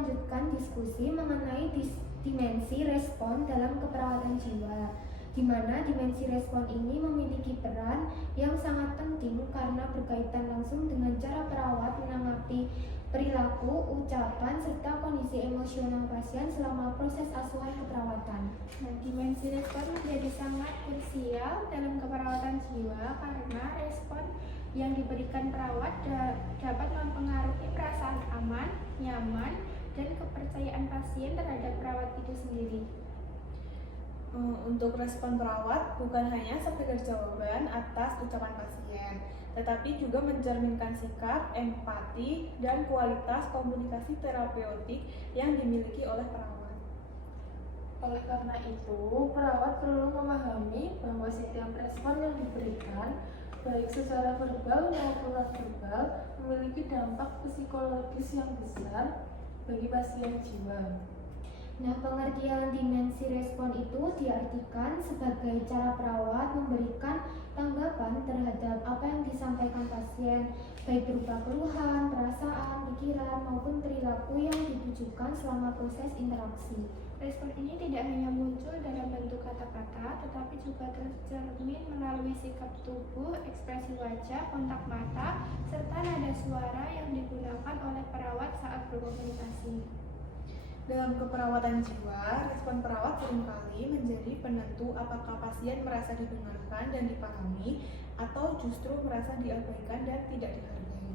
melanjutkan diskusi mengenai dimensi respon dalam keperawatan jiwa, di mana dimensi respon ini memiliki peran yang sangat penting karena berkaitan langsung dengan cara perawat menanggapi perilaku, ucapan, serta kondisi emosional pasien selama proses asuhan keperawatan. Nah, dimensi respon menjadi sangat krusial dalam keperawatan jiwa karena respon yang diberikan perawat dapat mempengaruhi perasaan aman, nyaman, dan kepercayaan pasien terhadap perawat itu sendiri. Untuk respon perawat bukan hanya sekedar jawaban atas ucapan pasien, tetapi juga mencerminkan sikap, empati, dan kualitas komunikasi terapeutik yang dimiliki oleh perawat. Oleh karena itu, perawat perlu memahami bahwa setiap respon yang diberikan, baik secara verbal maupun non-verbal, memiliki dampak psikologis yang besar bagi pasien jiwa. Nah, pengertian dimensi respon itu diartikan sebagai cara perawat memberikan tanggapan terhadap apa yang disampaikan pasien, baik berupa keluhan, perasaan, pikiran, maupun perilaku yang ditujukan selama proses interaksi. Respon ini tidak hanya muncul dalam bentuk kata-kata, tetapi juga tercermin melalui sikap tubuh, ekspresi wajah, kontak mata, serta nada suara yang digunakan oleh perawat saat berkomunikasi. Dalam keperawatan jiwa, respon perawat seringkali menjadi penentu apakah pasien merasa didengarkan dan dipahami atau justru merasa diabaikan dan tidak dihargai.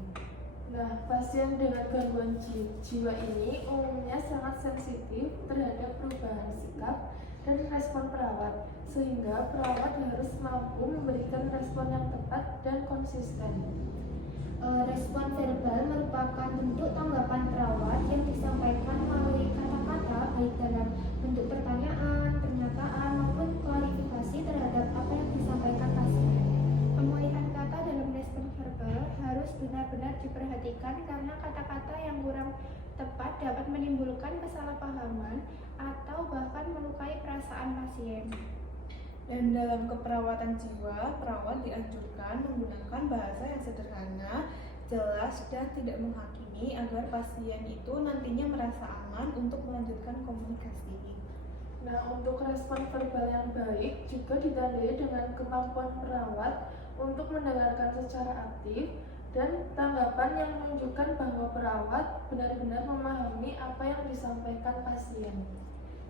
Nah, pasien dengan gangguan jiwa ini umumnya sangat sensitif terhadap perubahan sikap dan respon perawat, sehingga perawat harus mampu memberikan respon yang tepat dan konsisten. Respon verbal merupakan bentuk tanggapan perawat yang disampaikan melalui kata-kata baik dalam bentuk pertanyaan, pernyataan, maupun klarifikasi terhadap apa yang disampaikan pasien. Pemilihan kata dalam respon verbal harus benar-benar diperhatikan karena kata-kata yang kurang tepat dapat menimbulkan kesalahpahaman atau bahkan melukai perasaan pasien. Dan dalam keperawatan jiwa, perawat dianjurkan menggunakan bahasa yang sederhana, jelas, dan tidak menghakimi agar pasien itu nantinya merasa aman untuk melanjutkan komunikasi. Nah, untuk respon verbal yang baik juga ditandai dengan kemampuan perawat untuk mendengarkan secara aktif dan tanggapan yang menunjukkan bahwa perawat benar-benar memahami apa yang disampaikan pasien.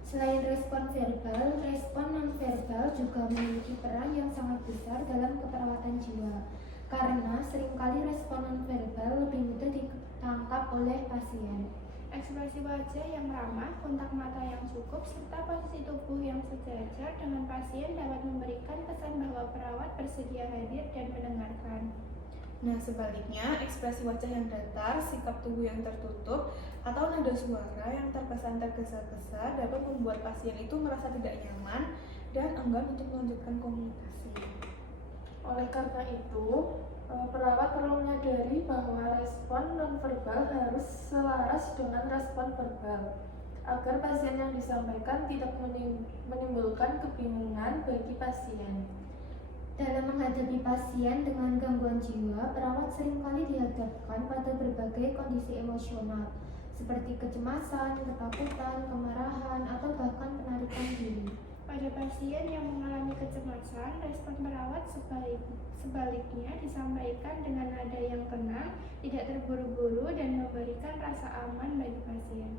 Selain respon verbal, respon non-verbal juga memiliki peran yang sangat besar dalam keperawatan jiwa. Karena seringkali respon non-verbal lebih mudah ditangkap oleh pasien. Ekspresi wajah yang ramah, kontak mata yang cukup, serta posisi tubuh yang sejajar dengan pasien dapat memberikan kesan bahwa perawat bersedia hadir dan mendengarkan. Nah, sebaliknya, ekspresi wajah yang datar, sikap tubuh yang tertutup, atau nada suara yang terkesan tergesa-gesa dapat membuat pasien itu merasa tidak nyaman dan enggan untuk melanjutkan komunikasi. Oleh karena itu, perawat perlu menyadari bahwa respon nonverbal harus selaras dengan respon verbal, agar pasien yang disampaikan tidak menimbulkan kebingungan bagi pasien. Dalam menghadapi pasien dengan gangguan jiwa, perawat seringkali dihadapkan pada berbagai kondisi emosional, seperti kecemasan, ketakutan, kemarahan, atau bahkan penarikan diri. Pada pasien yang mengalami kecemasan, respon perawat sebaliknya disampaikan dengan nada yang tenang, tidak terburu-buru, dan memberikan rasa aman bagi pasien.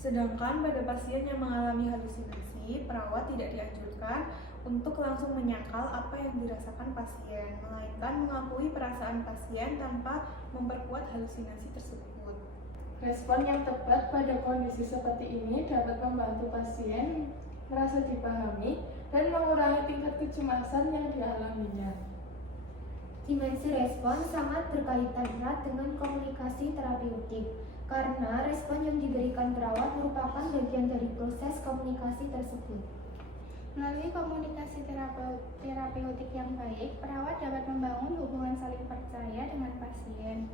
Sedangkan pada pasien yang mengalami halusinasi, perawat tidak dianjurkan untuk langsung menyangkal apa yang dirasakan pasien, melainkan mengakui perasaan pasien tanpa memperkuat halusinasi tersebut. Respon yang tepat pada kondisi seperti ini dapat membantu pasien merasa dipahami dan mengurangi tingkat kecemasan yang dialaminya. Dimensi respon sangat berkaitan erat dengan komunikasi terapeutik, karena respon yang diberikan perawat merupakan bagian dari proses komunikasi tersebut. Melalui komunikasi terapeutik yang baik, perawat dapat membangun hubungan saling percaya dengan pasien.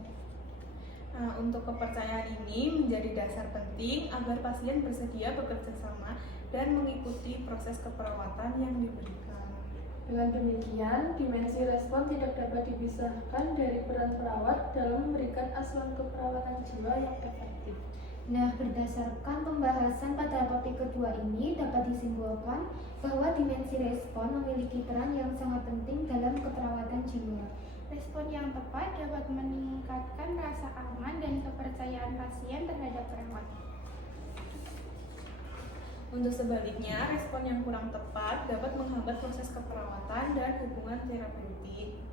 Nah, untuk kepercayaan ini menjadi dasar penting agar pasien bersedia bekerja sama dan mengikuti proses keperawatan yang diberikan. Dengan demikian, dimensi respon tidak dapat dipisahkan dari peran perawat dalam memberikan asuhan keperawatan jiwa yang efektif. Nah, berdasarkan pembahasan pada topik kedua ini dapat disimpulkan bahwa dimensi respon memiliki peran yang sangat penting dalam keperawatan jiwa. Respon yang tepat dapat meningkatkan rasa aman dan kepercayaan pasien terhadap perawat. Untuk sebaliknya, respon yang kurang tepat dapat menghambat proses keperawatan dan hubungan terapeutik.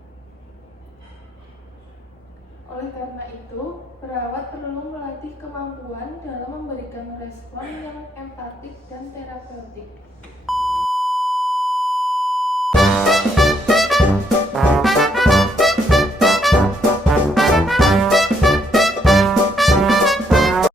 Oleh karena itu, perawat perlu melatih kemampuan dalam memberikan respon yang empatik dan terapeutik.